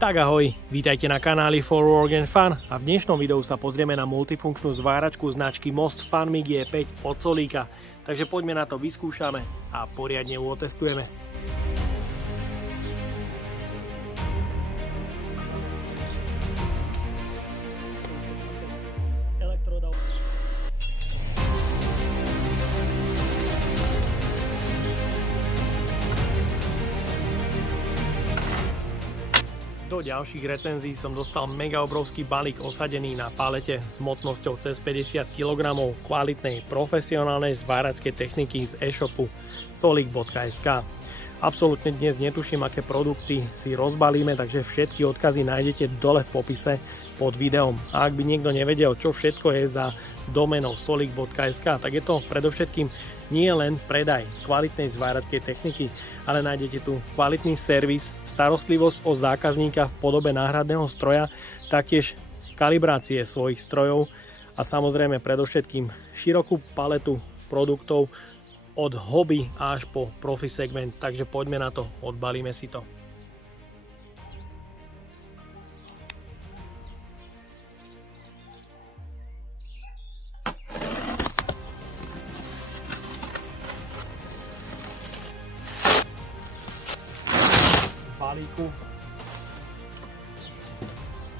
Tak ahoj, vítajte na kanáli For Work and Fun a v dnešnom videu sa pozrieme na multifunkčnú zváračku značky Most Funmig E5 od Solika. Takže poďme na to, vyskúšame a poriadne ju otestujeme. Do ďalších recenzií som dostal mega obrovský balík osadený na palete s hmotnosťou cez 50 kg kvalitnej profesionálnej zváračskej techniky z e-shopu solik.sk. Absolútne dnes netuším, aké produkty si rozbalíme, takže všetky odkazy nájdete dole v popise pod videom. A ak by niekto nevedel, čo všetko je za doménou solik.sk, tak je to predovšetkým nie len predaj kvalitnej zváračkej techniky, ale nájdete tu kvalitný servis, starostlivosť o zákazníka v podobe náhradného stroja, taktiež kalibrácie svojich strojov a samozrejme predovšetkým širokú paletu produktov od hobby až po profi segment. Takže poďme na to, odbalíme si to.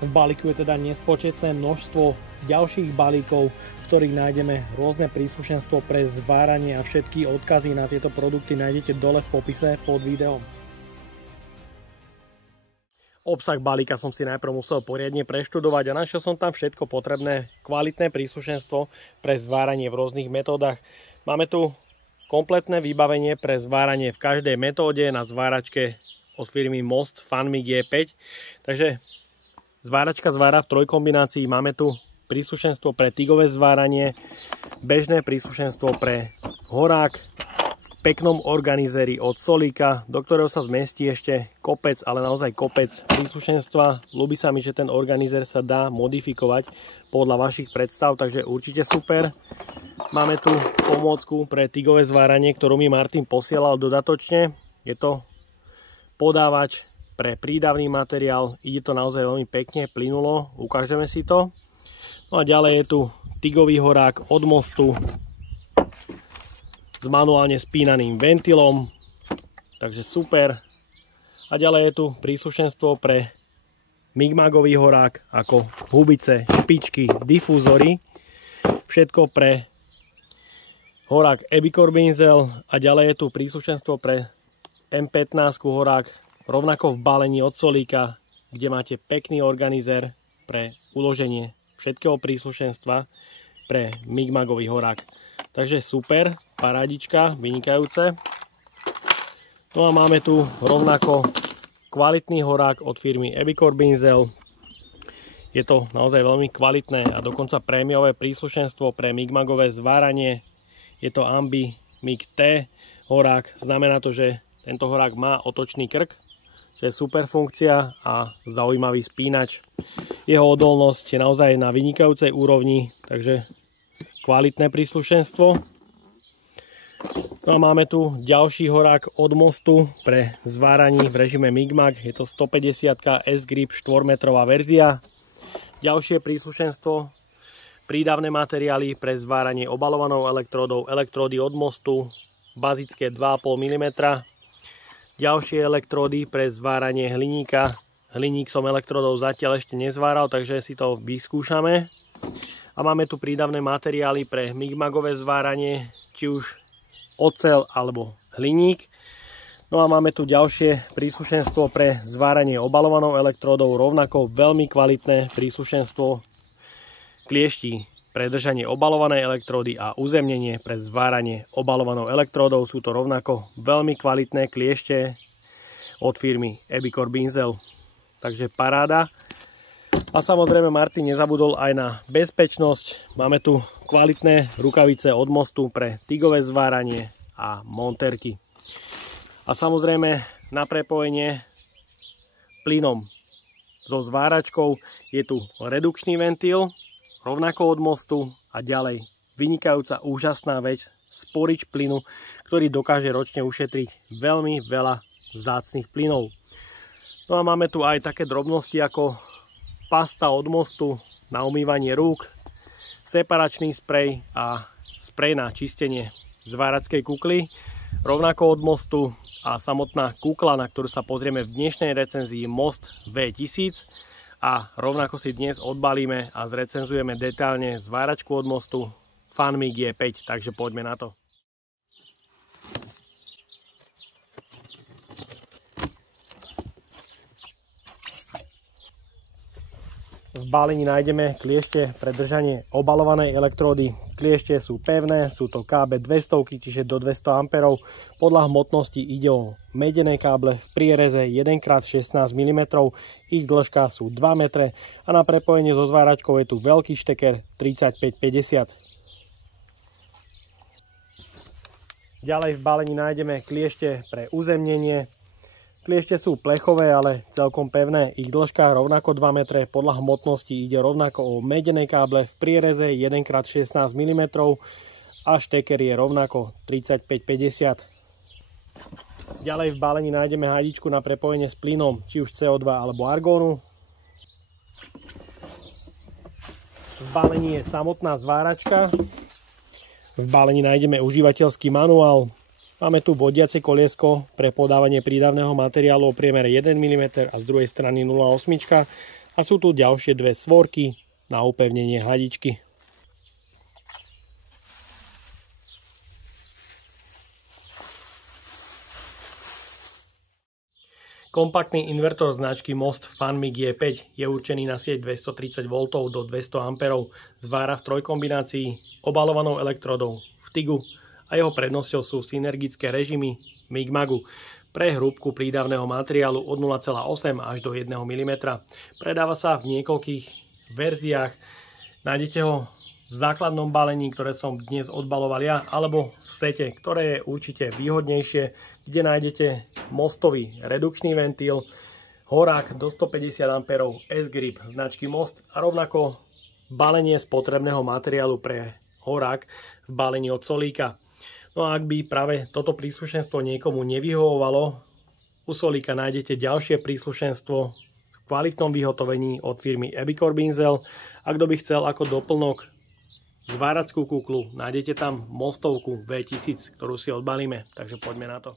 V balíku je teda nespočetné množstvo ďalších balíkov, v ktorých nájdeme rôzne príslušenstvo pre zváranie a všetky odkazy na tieto produkty nájdete dole v popise pod videom. Obsah balíka som si najprv musel poriadne preštudovať a našiel som tam všetko potrebné, kvalitné príslušenstvo pre zváranie v rôznych metódach. Máme tu kompletné vybavenie pre zváranie v každej metóde na zváračke od firmy Most Funmig E5. Takže zváračka zvára v trojkombinácii. Máme tu príslušenstvo pre tigové zváranie, bežné príslušenstvo pre horák v peknom organizéri od Solika, do ktorého sa zmestí ešte kopec, ale naozaj kopec príslušenstva. Ľúbi sa mi, že ten organizér sa dá modifikovať podľa vašich predstav, takže určite super. Máme tu pomôcku pre tigové zváranie, ktorú mi Martin posielal dodatočne. Je to podávač pre prídavný materiál, ide to naozaj veľmi pekne, plynulo, ukážeme si to. No a ďalej je tu tigový horák od Mostu s manuálne spínaným ventilom, takže super. A ďalej je tu príslušenstvo pre migmagový horák ako hubice, špičky, difúzory, všetko pre horák Ebicorbinzel a ďalej je tu príslušenstvo pre M15 horák, rovnako v balení od Solika, kde máte pekný organizér pre uloženie všetkého príslušenstva pre migmagový horák. Takže super, parádička, vynikajúce. No a máme tu rovnako kvalitný horák od firmy Ebicorbinzel. Je to naozaj veľmi kvalitné a dokonca prémiové príslušenstvo pre migmagové zváranie. Je to Ambi Mig T horák, znamená to, že tento horák má otočný krk, čo je super funkcia a zaujímavý spínač. Jeho odolnosť je naozaj na vynikajúcej úrovni, takže kvalitné príslušenstvo. No a máme tu ďalší horák od Mostu pre zváranie v režime Migmag. Je to 150 S-Grip 4-metrová verzia. Ďalšie príslušenstvo, prídavné materiály pre zváranie obalovanou elektródou, elektródy od Mostu, bazické 2,5 mm. Ďalšie elektródy pre zváranie hliníka. Hliník som elektródov zatiaľ ešte nezváral, takže si to vyskúšame. A máme tu prídavné materiály pre migmagové zváranie, či už oceľ alebo hliník. No a máme tu ďalšie príslušenstvo pre zváranie obalovanou elektródou, rovnako veľmi kvalitné príslušenstvo klieští pre držanie obalovanej elektródy a uzemnenie pre zváranie obalovanou elektródou. Sú to rovnako veľmi kvalitné kliešte od firmy Ebicorbinzel. Takže paráda. A samozrejme Martin nezabudol aj na bezpečnosť. Máme tu kvalitné rukavice od Mostu pre tigové zváranie a monterky. A samozrejme na prepojenie plynom so zváračkou je tu redukčný ventil, rovnako od Mostu a ďalej vynikajúca úžasná vec, sporič plynu, ktorý dokáže ročne ušetriť veľmi veľa vzácnych plynov. No a máme tu aj také drobnosti ako pasta od mostu na umývanie rúk, separačný sprej a sprej na čistenie zvárackej kukly, rovnako od mostu, a samotná kukla, na ktorú sa pozrieme v dnešnej recenzii, Most V1000, a rovnako si dnes odbalíme a zrecenzujeme detailne zváračku od mostu Fanmig J5, takže poďme na to. V balení nájdeme kliešte pre držanie obalovanej elektródy. Kliešte sú pevné, sú to KB 200, čiže do 200 A. Podľa hmotnosti ide o medené káble v priereze 1x16 mm, ich dĺžka sú 2 m a na prepojenie so zváračkou je tu veľký šteker 3550. Ďalej v balení nájdeme kliešte pre uzemnenie. Kliešte sú plechové, ale celkom pevné. Ich dĺžka rovnako 2 m. Podľa hmotnosti ide rovnako o medené káble v priereze 1x16 mm a šteker je rovnako 3550. Ďalej v balení nájdeme hadičku na prepojenie s plynom, či už CO2 alebo argónu. V balení je samotná zváračka. V balení nájdeme užívateľský manuál. Máme tu vodiace koliesko pre podávanie prídavného materiálu o priemere 1 mm a z druhej strany 0,8 a sú tu ďalšie dve svorky na upevnenie hadičky. Kompaktný invertor značky Most Fanmig J5 je určený na sieť 230 V do 200 A, zvára v trojkombinácii, obalovanou elektrodou v TIGu a jeho prednosťou sú synergické režimy Migmagu pre hrúbku prídavného materiálu od 0,8 až do 1 mm. Predáva sa v niekoľkých verziách. Nájdete ho v základnom balení, ktoré som dnes odbaloval ja, alebo v sete, ktoré je určite výhodnejšie, kde nájdete mostový redukčný ventil, horák do 150 A, S-grip značky Most a rovnako balenie spotrebného materiálu pre horák v balení od Solíka. No a ak by práve toto príslušenstvo niekomu nevyhovovalo, u Solíka nájdete ďalšie príslušenstvo v kvalitnom vyhotovení od firmy Ebicor Binzel. A kto by chcel ako doplnok zvárackú kuklu, nájdete tam Mostovku V1000, ktorú si odbalíme, takže poďme na to.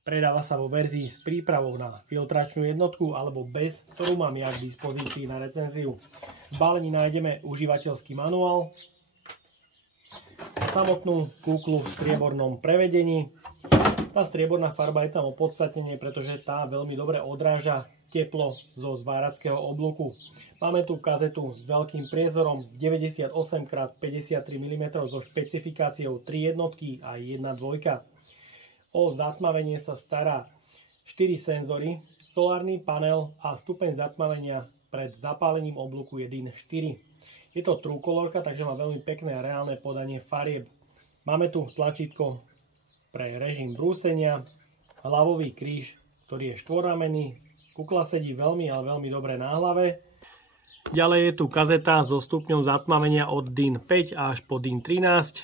Predáva sa vo verzii s prípravou na filtračnú jednotku alebo bez, ktorú mám ja k dispozícii na recenziu. V balení nájdeme užívateľský manuál, samotnú kúklu v striebornom prevedení. Tá strieborná farba je tam opodstatnenie, pretože tá veľmi dobre odráža teplo zo zvárackého oblúku. Máme tu kazetu s veľkým priezorom 98x53 mm so špecifikáciou 3 jednotky a 1 dvojka. O zatmavenie sa stará 4 senzory, solárny panel a stupeň zatmavenia pred zapálením oblúku je DIN 4. Je to trúkolorka, takže má veľmi pekné a reálne podanie farieb. Máme tu tlačítko pre režim brúsenia, hlavový kríž, ktorý je štvorramenný, kukla sedí veľmi, ale veľmi dobre na hlave. Ďalej je tu kazeta so stupňom zatmavenia od DIN 5 až po DIN 13,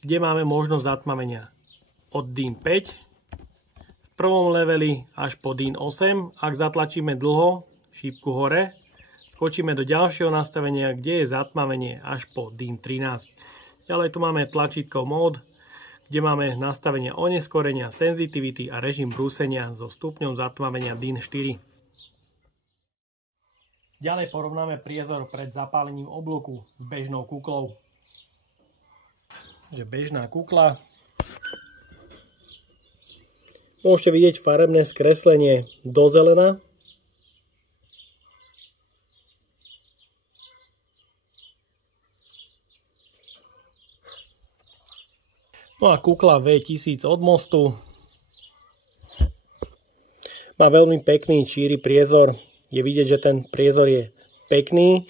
kde máme možnosť zatmavenia od DIN 5 v prvom leveli až po DIN 8. Ak zatlačíme dlho šípku hore, skočíme do ďalšieho nastavenia, kde je zatmavenie až po DIN 13. Ďalej tu máme tlačítko Mode, kde máme nastavenia oneskorenia, senzitivity a režim brúsenia so stupňom zatmavenia DIN 4. Ďalej porovnáme priezor pred zapálením oblúku s bežnou kuklou. Bežná kukla. Môžete vidieť farebné skreslenie do zelena. No a kukla V1000 od Mostu má veľmi pekný číry priezor. Je vidieť, že ten priezor je pekný.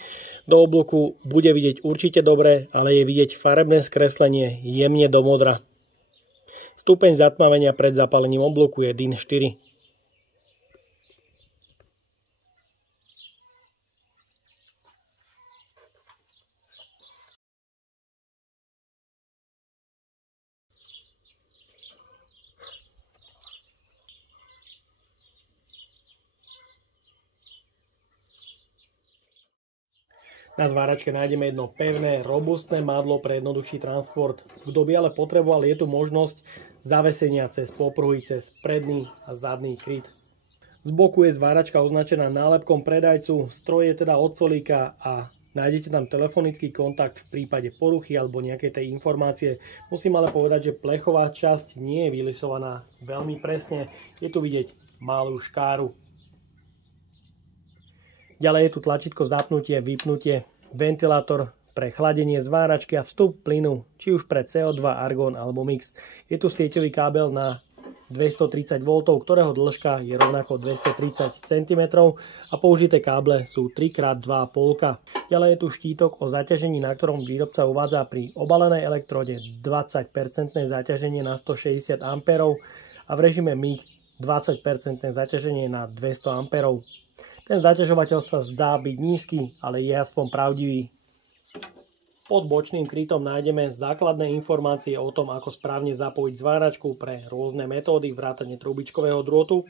Do oblúku bude vidieť určite dobre, ale je vidieť farebné skreslenie jemne do modra. Stupeň zatmavenia pred zapálením oblúku je DIN 4. Na zváračke nájdeme jedno pevné, robustné madlo pre jednoduchší transport. Kto by ale potreboval, je tu možnosť zavesenia cez popruhy, cez predný a zadný kryt. Z boku je zváračka označená nálepkom predajcu, stroj je teda od Solika a nájdete tam telefonický kontakt v prípade poruchy alebo nejakej tej informácie. Musím ale povedať, že plechová časť nie je vylisovaná veľmi presne, je tu vidieť malú škáru. Ďalej je tu tlačítko zapnutie, vypnutie, ventilátor pre chladenie zváračky a vstup plynu, či už pre CO2, argón alebo mix. Je tu sieťový kábel na 230 V, ktorého dĺžka je rovnako 230 cm a použité káble sú 3x2,5. Ďalej je tu štítok o zaťažení, na ktorom výrobca uvádza pri obalenej elektrode 20% zaťaženie na 160 A a v režime MIG 20% zaťaženie na 200 A. Ten zaťažovateľ sa zdá byť nízky, ale je aspoň pravdivý. Pod bočným krytom nájdeme základné informácie o tom, ako správne zapojiť zváračku pre rôzne metódy vrátane trubičkového drôtu.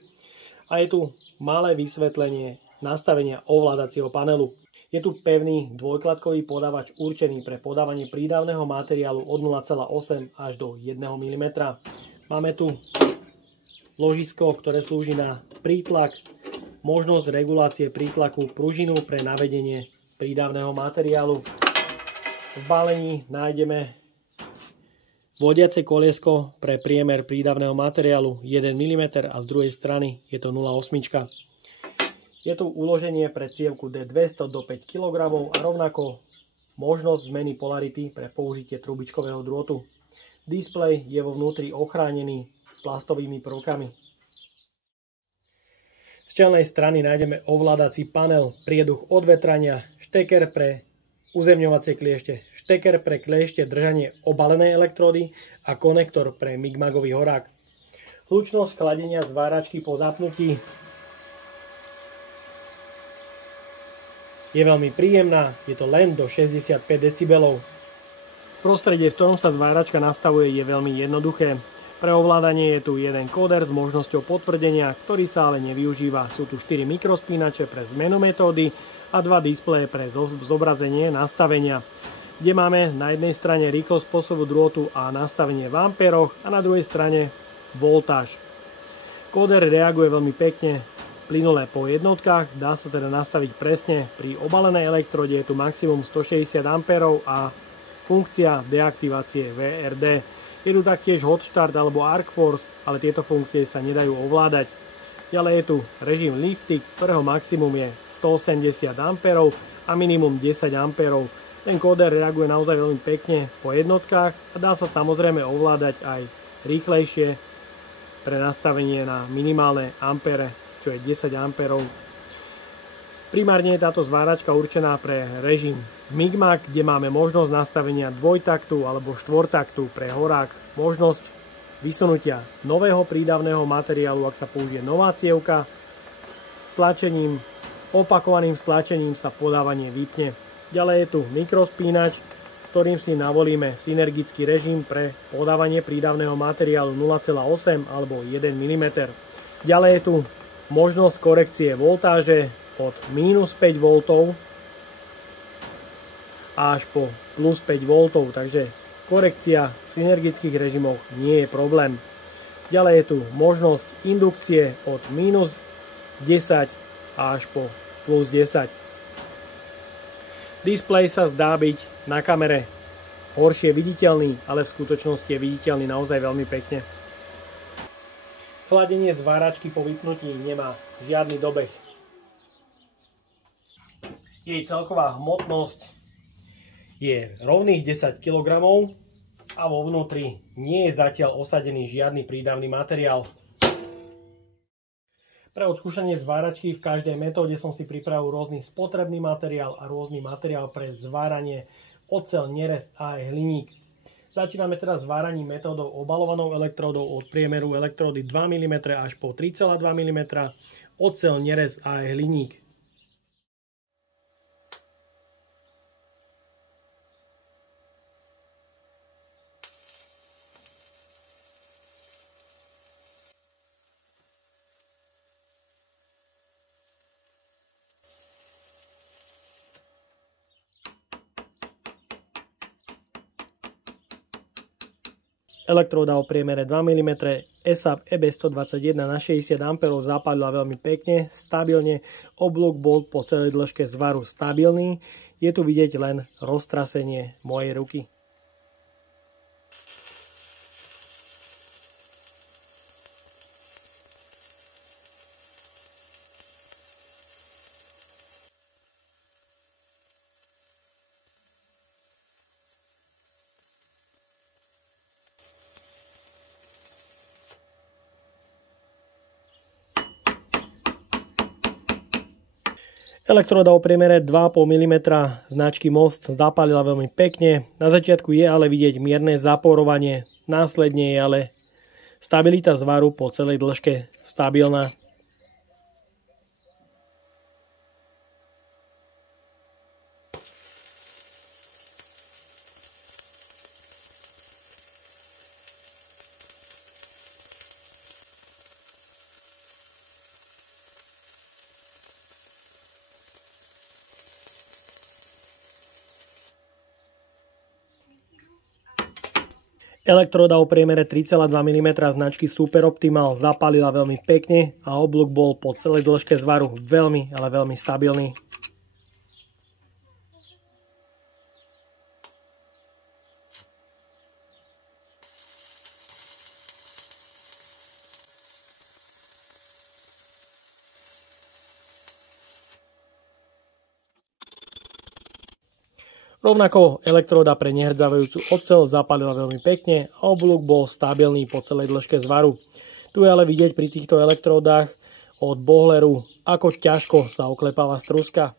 A je tu malé vysvetlenie nastavenia ovládacieho panelu. Je tu pevný dvojkladkový podávač určený pre podávanie prídavného materiálu od 0,8 až do 1 mm. Máme tu ložisko, ktoré slúži na prítlak, možnosť regulácie prítlaku, pružinu pre navedenie prídavného materiálu. V balení nájdeme vodiace koliesko pre priemer prídavného materiálu 1 mm a z druhej strany je to 0,8. Je tu uloženie pre cievku D200 do 5 kg a rovnako možnosť zmeny polarity pre použitie trubičkového drôtu. Displej je vo vnútri ochránený plastovými prvkami. Z čelnej strany nájdeme ovládací panel, prieduch odvetrania, šteker pre uzemňovacie kliešte, šteker pre kliešte držanie obalenej elektródy a konektor pre migmagový horák. Hlučnosť chladenia zváračky po zapnutí je veľmi príjemná, je to len do 65 dB. Prostredie, v ktorom sa zváračka nastavuje, je veľmi jednoduché. Pre ovládanie je tu jeden kóder s možnosťou potvrdenia, ktorý sa ale nevyužíva. Sú tu 4 mikrospínače pre zmenu metódy a 2 displeje pre zobrazenie nastavenia, kde máme na jednej strane rýchlosť spôsobu drôtu a nastavenie v amperoch a na druhej strane voltáž. Kóder reaguje veľmi pekne, plynulé po jednotkách, dá sa teda nastaviť presne. Pri obalenej elektrode je tu maximum 160 A a funkcia deaktivácie VRD. Je tu taktiež Hot Start alebo Arc Force, ale tieto funkcie sa nedajú ovládať. Ďalej je tu režim Lifting, ktorého maximum je 180 A a minimum 10 A. Ten kóder reaguje naozaj veľmi pekne po jednotkách a dá sa samozrejme ovládať aj rýchlejšie pre nastavenie na minimálne ampere, čo je 10 A. Primárne je táto zváračka určená pre režim Migmag, kde máme možnosť nastavenia dvojtaktu alebo štvortaktu pre horák, možnosť vysunutia nového prídavného materiálu, ak sa použije nová cievka, stlačením, opakovaným stlačením sa podávanie vypne. Ďalej je tu mikrospínač, s ktorým si navolíme synergický režim pre podávanie prídavného materiálu 0,8 alebo 1 mm. Ďalej je tu možnosť korekcie voltáže od minus 5 V až po plus 5 V, takže korekcia v synergických režimoch nie je problém. Ďalej je tu možnosť indukcie od minus 10 až po plus 10. Displej sa zdá byť na kamere horšie viditeľný, ale v skutočnosti je viditeľný naozaj veľmi pekne. Chladenie zváračky po vypnutí nemá žiadny dobeh. Jej celková hmotnosť je rovných 10 kg a vo vnútri nie je zatiaľ osadený žiadny prídavný materiál. Pre odskúšanie zváračky v každej metóde som si pripravil rôzny spotrebný materiál a rôzny materiál pre zváranie, oceľ, nerez a aj hliník. Začíname teraz zváraním metódou obalovanou elektródou od priemeru elektródy 2 mm až po 3,2 mm, oceľ, nerez a aj hliník. Elektróda o priemere 2 mm, ESAB EB121 na 60 A zapálila veľmi pekne, stabilne, oblúk bol po celej dĺžke zvaru stabilný, je tu vidieť len roztrasenie mojej ruky. Elektróda o priemere 2,5 mm značky Most zapálila veľmi pekne. Na začiatku je ale vidieť mierne zaporovanie, následne je ale stabilita zvaru po celej dĺžke stabilná. Elektróda o priemere 3,2 mm značky Super Optimal zapálila veľmi pekne a oblúk bol po celej dĺžke zvaru veľmi, ale veľmi stabilný. Rovnako elektróda pre nehrdzavajúcu oceľ zapálila veľmi pekne a oblúk bol stabilný po celej dĺžke zvaru. Tu je ale vidieť pri týchto elektródach od bohleru, ako ťažko sa oklepáva struska.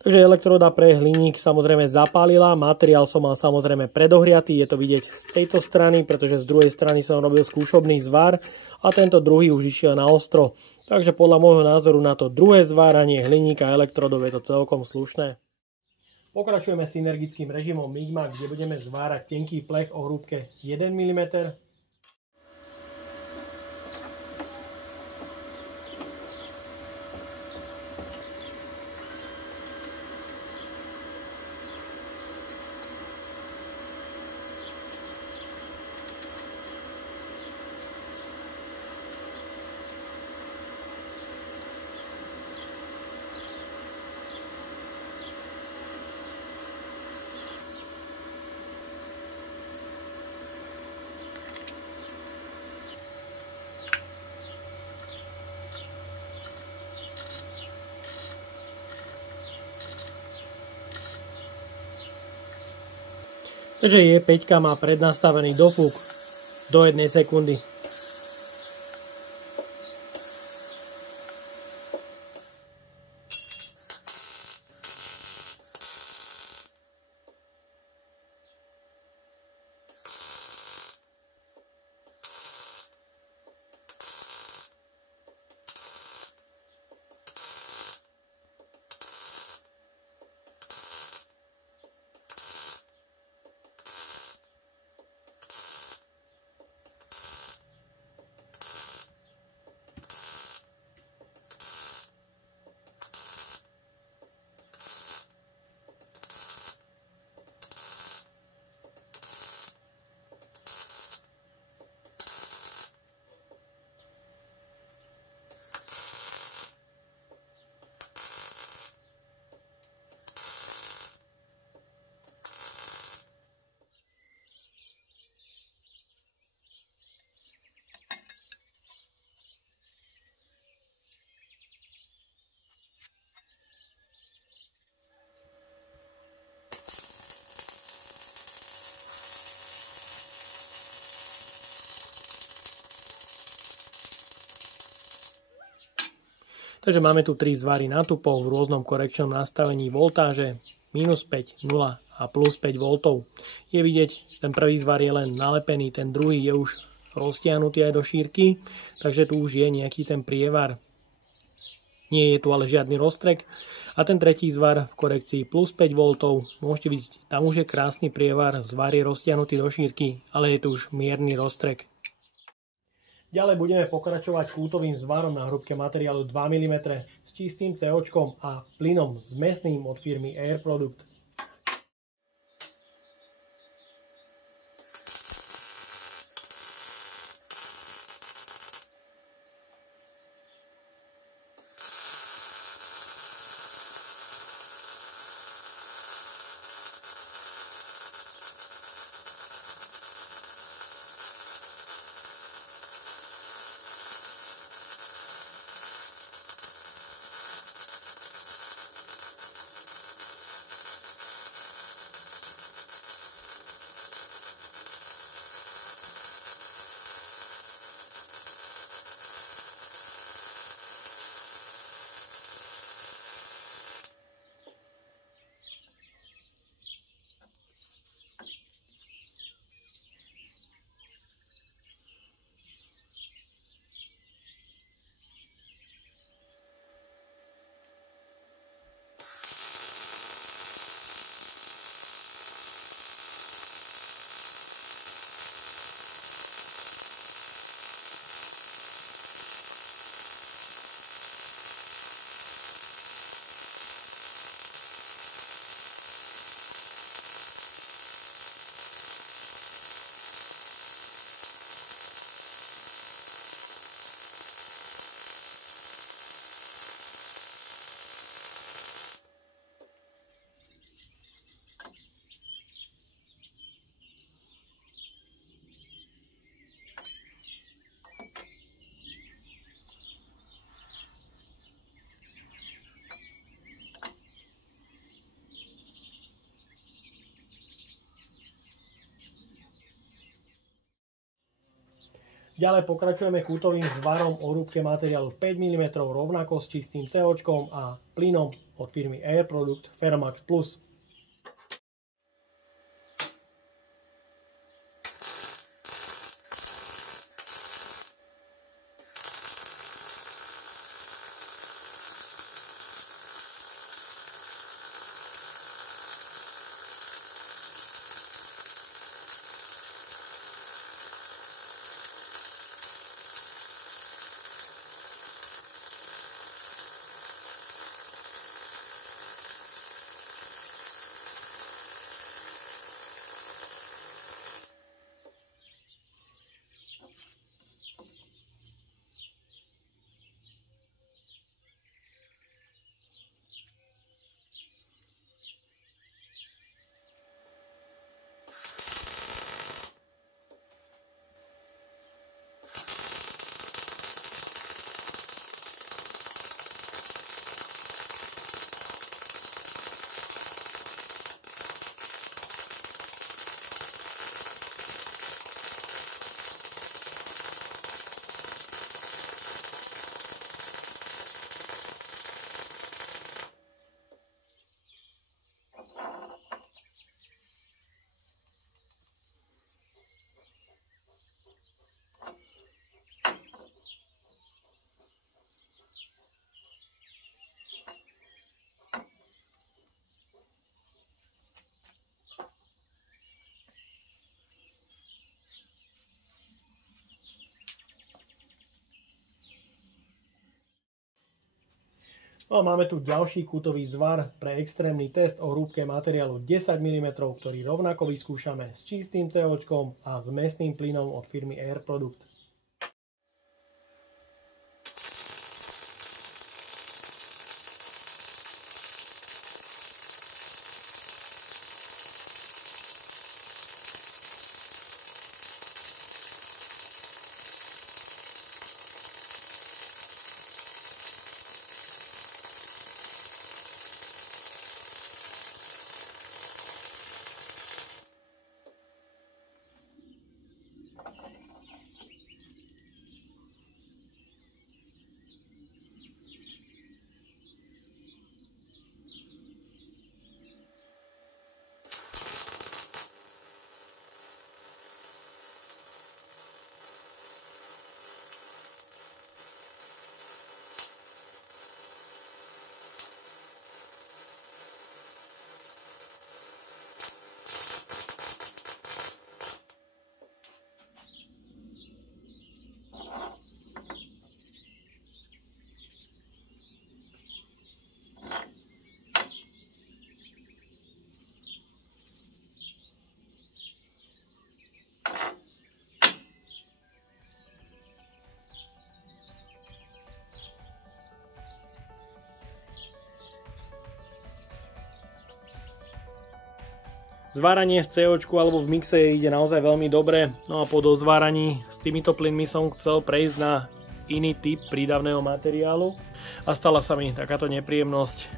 Takže elektróda pre hliník samozrejme zapálila, materiál som mal samozrejme predohriatý, je to vidieť z tejto strany, pretože z druhej strany som robil skúšobný zvar a tento druhý už išiel na ostro. Takže podľa môjho názoru na to druhé zváranie hliníka a elektródov je to celkom slušné. Pokračujeme synergickým režimom Migmag, kde budeme zvárať tenký plech o hrúbke 1 mm. Takže J5 má prednastavený dofúk do 1 sekundy. Takže máme tu 3 zvary natupov v rôznom korekčnom nastavení voltáže -5, 0 a +5 V. Je vidieť, že ten prvý zvar je len nalepený, ten druhý je už roztiahnutý aj do šírky, takže tu už je nejaký ten prievar. Nie je tu ale žiadny roztrek. A ten tretí zvar v korekcii plus 5 V. Môžete vidieť, tam už je krásny prievar, zvar je roztiahnutý do šírky, ale je tu už mierny roztrek. Ďalej budeme pokračovať kútovým zvarom na hrúbke materiálu 2 mm s čistým COčkom a plynom zmesným od firmy Air Product. Ďalej pokračujeme kútovým zvarom o hrúbke materiálu 5 mm rovnako s čistým COčkom a plynom od firmy Air Product Ferromax Plus. No a máme tu ďalší kútový zvar pre extrémny test o hrúbke materiálu 10 mm, ktorý rovnako vyskúšame s čistým COčkom a zmesným plynom od firmy Air Product. Zváranie v COčku alebo v mixe ide naozaj veľmi dobre. No a po dozváraní s týmito plynmi som chcel prejsť na iný typ prídavného materiálu a stala sa mi takáto nepríjemnosť.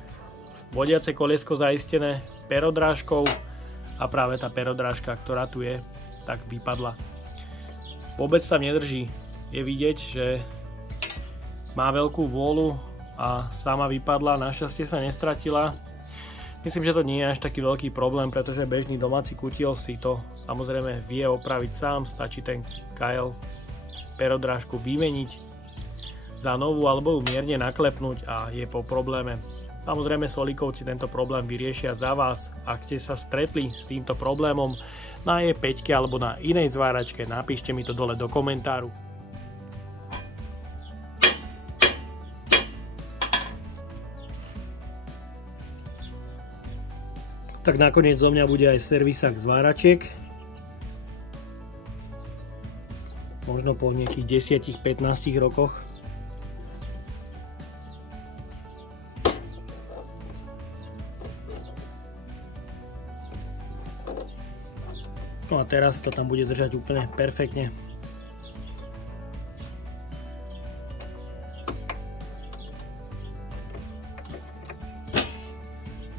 Vodiace koliesko zaistené perodrážkou a práve tá perodrážka, ktorá tu je, tak vypadla. Vôbec tam nedrží. Je vidieť, že má veľkú vôľu a sama vypadla. Našťastie sa nestratila. Myslím, že to nie je až taký veľký problém, pretože bežný domáci kutil si to samozrejme vie opraviť sám. Stačí ten kail, perodrážku vymeniť za novú alebo ju mierne naklepnúť a je po probléme. Samozrejme Solíkovci tento problém vyriešia za vás. Ak ste sa stretli s týmto problémom na E5 alebo na inej zváračke, napíšte mi to dole do komentáru. Tak nakoniec zo mňa bude aj servisák zváračiek. Možno po nejakých 10-15 rokoch. No a teraz to tam bude držať úplne perfektne.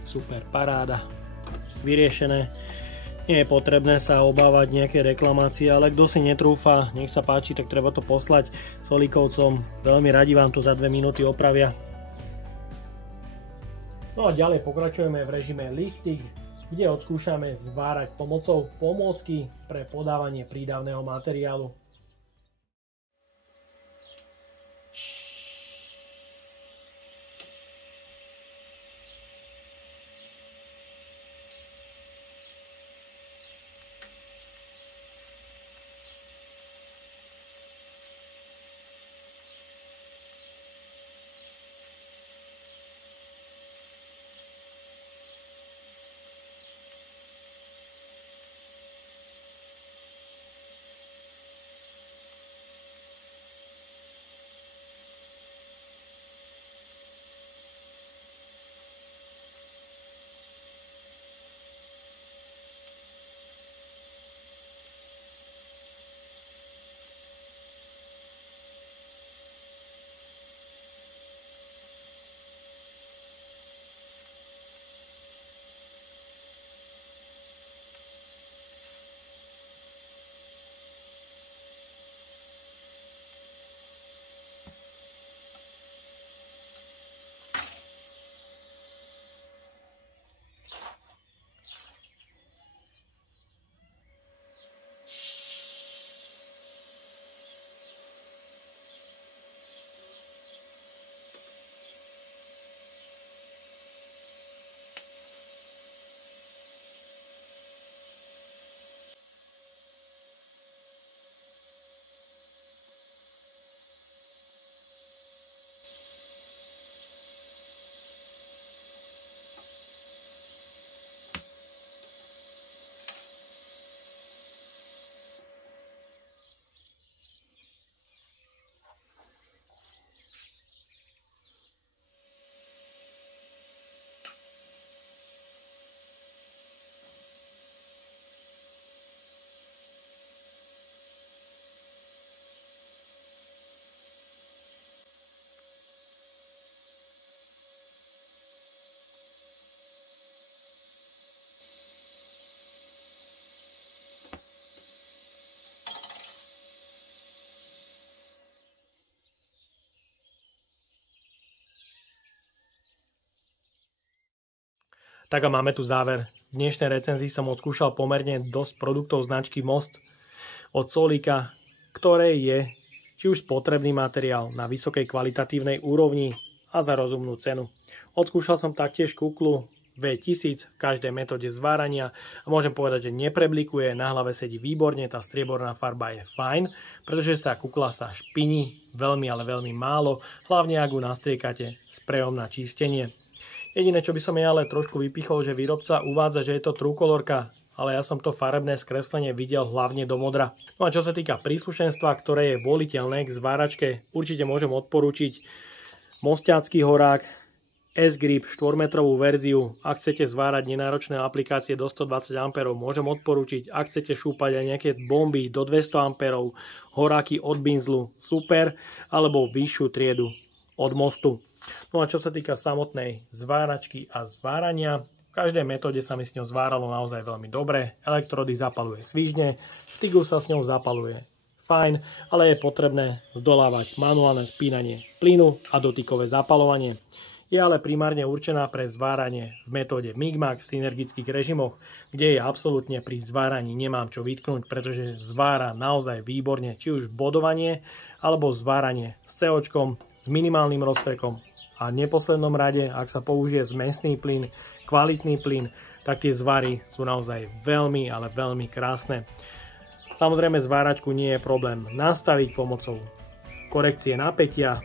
Super, paráda. Vyriešené. Nie je potrebné sa obávať nejaké reklamácie, ale kto si netrúfa, nech sa páči, tak treba to poslať Solíkovcom. Veľmi radi vám to za 2 minúty opravia. No a ďalej pokračujeme v režime lifting, kde odskúšame zvárať pomocou pomôcky pre podávanie prídavného materiálu. Tak a máme tu záver. V dnešnej recenzii som odskúšal pomerne dosť produktov značky Most od Solíka, ktoré je či už spotrebný materiál na vysokej kvalitatívnej úrovni a za rozumnú cenu. Odskúšal som taktiež kuklu V1000 v každej metóde zvárania a môžem povedať, že nepreblikuje, na hlave sedí výborne, tá strieborná farba je fajn, pretože tá kukla sa špiní veľmi, ale veľmi málo, hlavne ak ju nastriekate sprejom na čistenie. Jediné, čo by som ale trošku vypichol, že výrobca uvádza, že je to trúkolorka, ale ja som to farebné skreslenie videl hlavne do modra. No a čo sa týka príslušenstva, ktoré je voliteľné k zváračke, určite môžem odporúčiť Mostiacky horák, S-Grip 4-metrovú verziu. Ak chcete zvárať nenáročné aplikácie do 120 A, môžem odporúčiť. Ak chcete šúpať aj nejaké bomby do 200 A, horáky od Binzlu, super, alebo vyššiu triedu od Mostu. No a čo sa týka samotnej zváračky a zvárania, v každej metóde sa mi s ňou zváralo naozaj veľmi dobre. Elektrody zapaluje svižne, Stigu sa s ňou zapaluje fajn, ale je potrebné zdolávať manuálne spínanie plynu a dotykové zapalovanie. Je ale primárne určená pre zváranie v metóde Migmag v synergických režimoch, kde je absolútne pri zváraní nemám čo vytknúť, pretože zvára naozaj výborne, či už bodovanie alebo zváranie s COčkom, s minimálnym roztrekom a v neposlednom rade, ak sa použije zmesný plyn, kvalitný plyn, tak tie zvary sú naozaj veľmi, ale veľmi krásne. Samozrejme zváračku nie je problém nastaviť pomocou korekcie napätia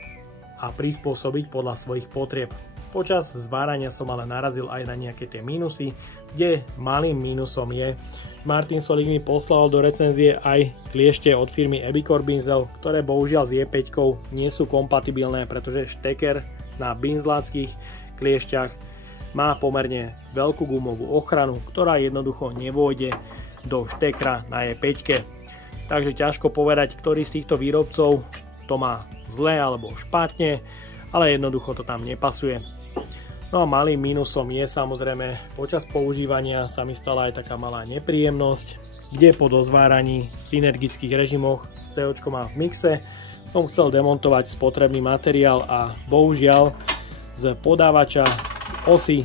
a prispôsobiť podľa svojich potrieb. Počas zvárania som ale narazil aj na nejaké tie mínusy, kde malým mínusom je, Martin Solík mi poslal do recenzie aj kliešte od firmy Epicor Binzel, ktoré bohužiaľ s E5 nie sú kompatibilné, pretože šteker na binzláckých kliešťach má pomerne veľkú gumovú ochranu, ktorá jednoducho nevôjde do štekra na E5. Takže ťažko povedať, ktorý z týchto výrobcov to má zle alebo špatne, ale jednoducho to tam nepasuje. No a malým mínusom je samozrejme, počas používania sa mi stala aj taká malá nepríjemnosť, kde po dozváraní v synergických režimoch COčko má v mixe, som chcel demontovať spotrebný materiál a bohužiaľ z podávača z osy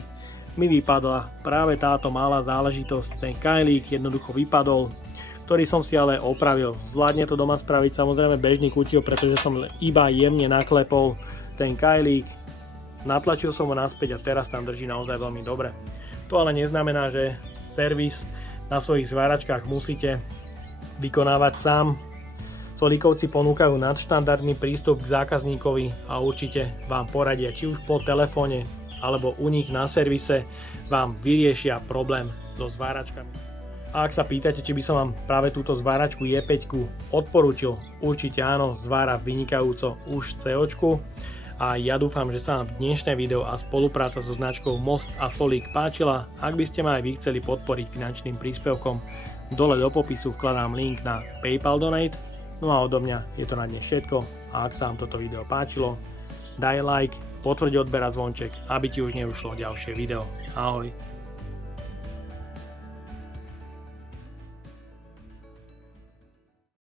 mi vypadla práve táto malá záležitosť, ten kajlík jednoducho vypadol, ktorý som si ale opravil. Zvládne to doma spraviť samozrejme bežný kutil, pretože som iba jemne naklepol ten kajlík, natlačil som ho naspäť a teraz tam drží naozaj veľmi dobre. To ale neznamená, že servis na svojich zváračkách musíte vykonávať sám. Solíkovci ponúkajú nadštandardný prístup k zákazníkovi a určite vám poradia, či už po telefóne alebo u nich na servise vám vyriešia problém so zváračkami. A ak sa pýtate, či by som vám práve túto zváračku E5 odporúčil, určite áno, zvára vynikajúco už COčku. A ja dúfam, že sa vám dnešné video a spolupráca so značkou Most a Solík páčila. Ak by ste ma aj vy chceli podporiť finančným príspevkom, dole do popisu vkladám link na PayPal Donate. No a odo mňa je to na dnes všetko. A ak sa vám toto video páčilo, daj like, potvrď odber a zvonček, aby ti už neušlo ďalšie video. Ahoj.